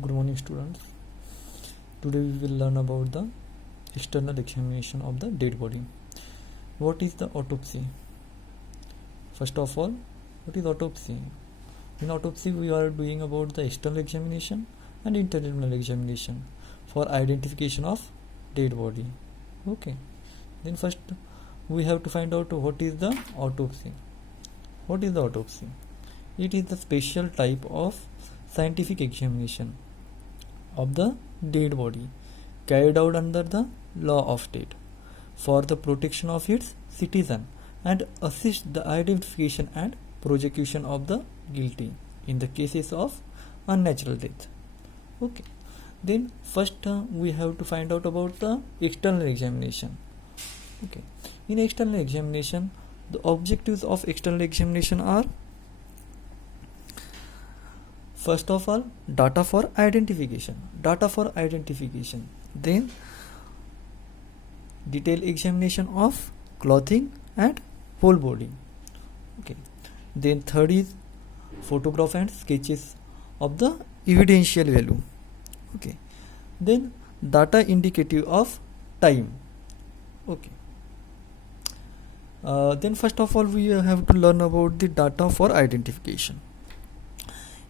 Good morning, students. Today we will learn about the external examination of the dead body. What is the autopsy? First of all, what is autopsy? In autopsy, we are doing about the external examination and internal examination for identification of dead body. Okay. Then first we have to find out what is the autopsy. What is the autopsy? It is the special type of scientific examination of the dead body carried out under the law of state for the protection of its citizen and assist the identification and prosecution of the guilty in the cases of unnatural death. Okay. Then first we have to find out about the external examination. Okay. In external examination, the objectives of external examination are: first of all, data for identification. Then detailed examination of clothing and whole body. Okay. Then third is photograph and sketches of the evidential value. Okay. Then data indicative of time. Okay. Then first of all, we have to learn about the data for identification.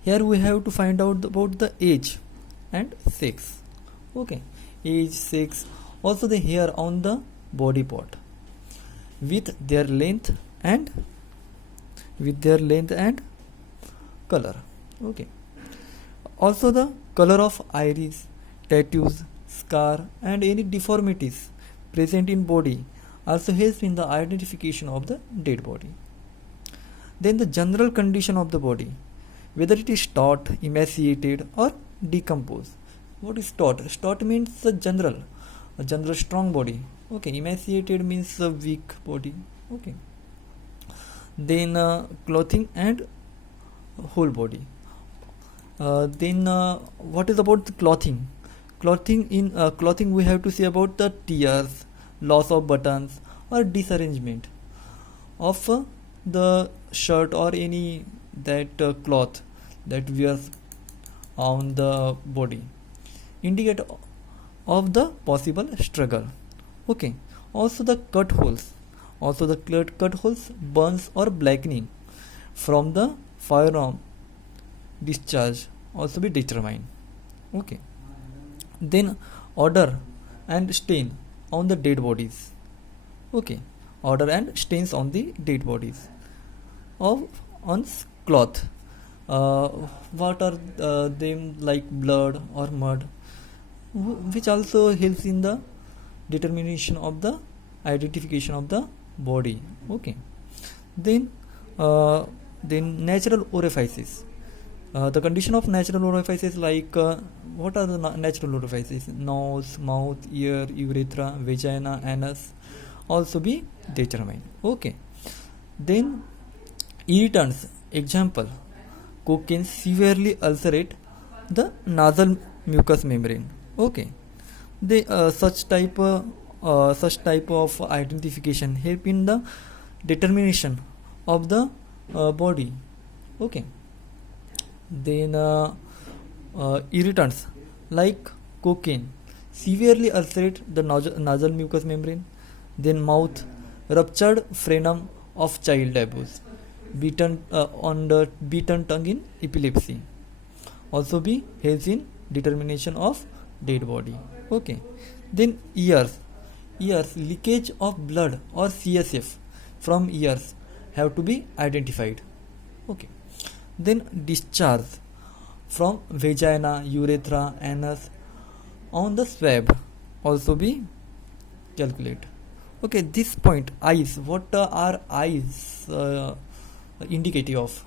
Here we have to find out about the age and sex. Okay. Age, sex, also the hair on the body part with their length and color. Okay. Also the color of iris, tattoos, scar and any deformities present in body also helps in the identification of the dead body. Then the general condition of the body, whether it is taut, emaciated or decomposed. What is taut? Taut means a general strong body. Okay. Emaciated means a weak body. Okay. Then clothing and whole body. Then what is about the clothing? Clothing we have to say about the tears, loss of buttons or disarrangement of the shirt or any that cloth that wears on the body, indicate of the possible struggle. Okay. Also the cut holes, burns or blackening from the firearm discharge also be determined. Okay. Then odor and stain on the dead bodies. Okay. Odor and stains on the dead bodies of on cloth. What are them, like blood or mud, which also helps in the determination of the identification of the body. Okay. Then natural orifices. The condition of natural orifices, like what are the natural orifices? Nose, mouth, ear, urethra, vagina, anus also be determined. Okay. Then irritants, example, cocaine severely ulcerate the nasal mucous membrane. Okay. They such type of identification help in the determination of the body. Okay. Then irritants like cocaine severely ulcerate the nasal mucous membrane. Then mouth, ruptured frenum of child abuse, beaten tongue in epilepsy also be helps in determination of dead body. Okay. Then ears, leakage of blood or CSF from ears have to be identified. Okay. Then discharge from vagina, urethra, anus on the swab also be calculated. Okay. This point, eyes, what are eyes indicative of?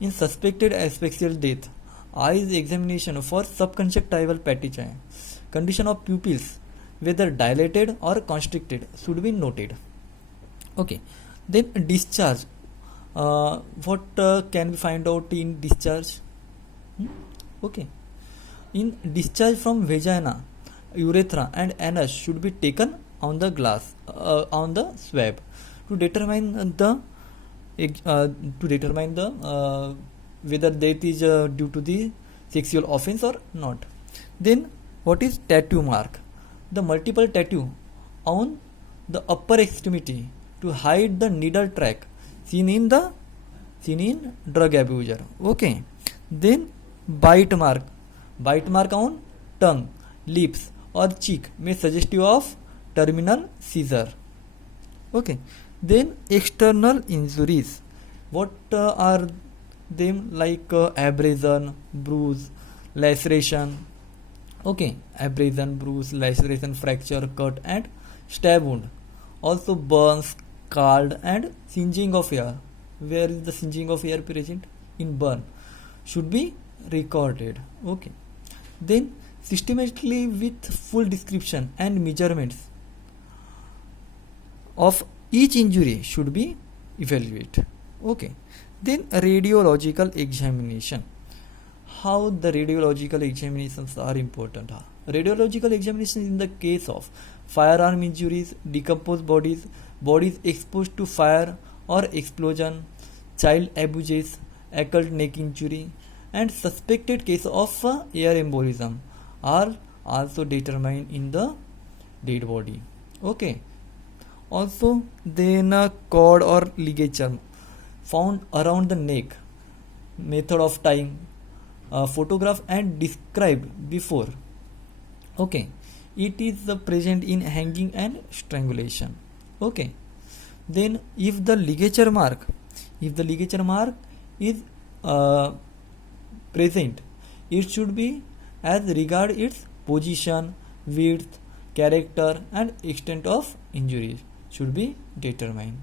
In suspected asphyxial death, eyes examination for subconjunctival petechiae, condition of pupils whether dilated or constricted should be noted. Okay. Then discharge, what can we find out in discharge? Okay. In discharge from vagina, urethra and anus should be taken on the glass on the swab to determine the whether death is due to the sexual offense or not. Then what is tattoo mark? The multiple tattoo on the upper extremity to hide the needle track seen in drug abuser. Okay. Then bite mark. Bite mark on tongue, lips or cheek may suggestive of terminal seizure. Okay. Then external injuries. What are them? Like abrasion, bruise, laceration. Okay, abrasion, bruise, laceration, fracture, cut and stab wound. Also burns, scald and singeing of hair. Where is the singeing of hair present? In burn. Should be recorded. Okay. Then systematically with full description and measurements of each injury should be evaluated. Okay. Then radiological examination. How the radiological examinations are important. Radiological examination in the case of firearm injuries, decomposed bodies, bodies exposed to fire or explosion, child abuses, occult neck injury and suspected case of air embolism are also determined in the dead body. Okay. Also then a cord or ligature found around the neck, method of tying, photograph and described before. Okay, it is present in hanging and strangulation. Okay, then if the ligature mark is present, it should be as regard its position, width, character and extent of injury should be determined.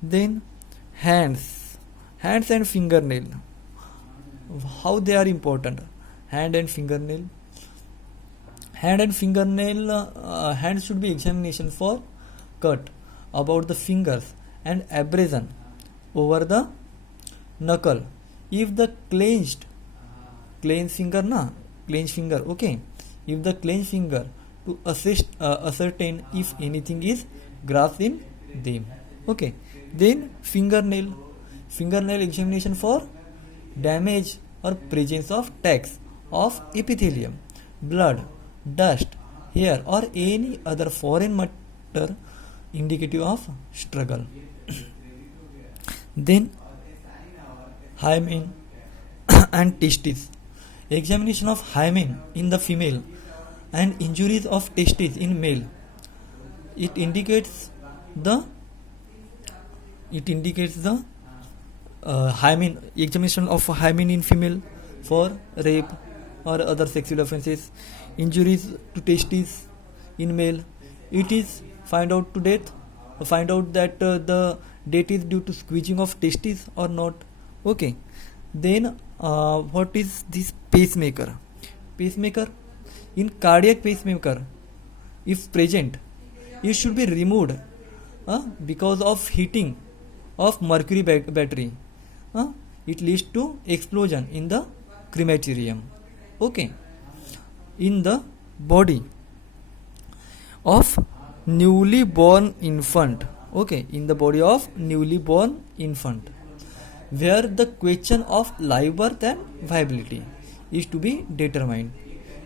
Then hands and fingernail, how they are important. Hand and fingernail hand should be examination for cut about the fingers and abrasion over the knuckle. If the clenched finger, okay, if the clenched finger to ascertain if anything is grasped in them. Okay. Then fingernail examination for damage or presence of tags of epithelium, blood, dust, hair or any other foreign matter indicative of struggle. Then hymen and testes. Examination of hymen in the female and injuries of testes in male. It indicates the hymen, examination of hymen in female for rape or other sexual offences. Injuries to testes in male, it is find out that the death is due to squeezing of testes or not. Okay. Then what is this pacemaker? In cardiac pacemaker, if present, it should be removed because of heating of mercury battery. It leads to explosion in the crematorium. Okay. In the body of newly born infant. Okay. In the body of newly born infant, where the question of live birth and viability is to be determined,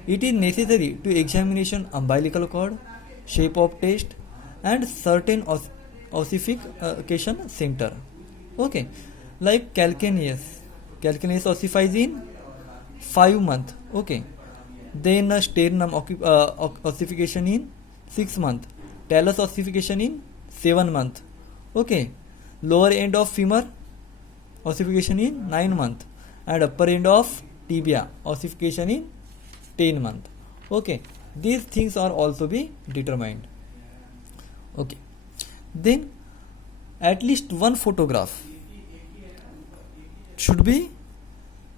it is necessary to examination umbilical cord, shape of test and certain ossification center. Okay. Like calcaneus ossifies in 5 months. Okay. Then sternum ossification in 6 months, talus ossification in 7 months. Okay. Lower end of femur ossification in 9 months and upper end of tibia ossification in 10 months. Okay. These things are also be determined. Okay. Then at least one photograph should be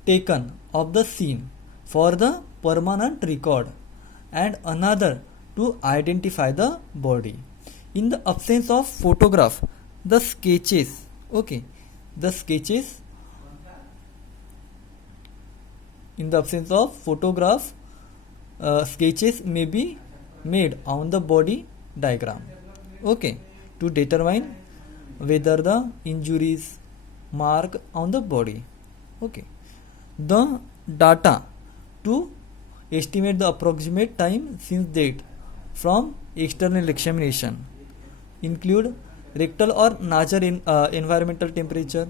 taken of the scene for the permanent record and another to identify the body. In the absence of photograph, the sketches, okay, in the absence of photograph, sketches may be made on the body diagram. Okay, to determine whether the injuries mark on the body. Okay, the data to estimate the approximate time since date from external examination include rectal or nasal environmental temperature,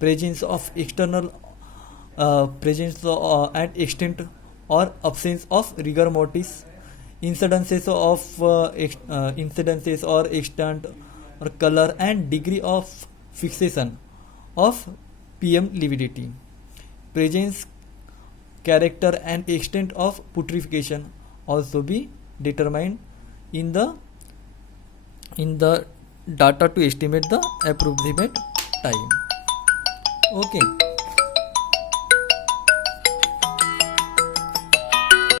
presence of external presence and extent or absence of rigor mortis, incidences or extent or color and degree of fixation of PM lividity, presence, character and extent of putrefaction also be determined in the data to estimate the approximate time. Okay.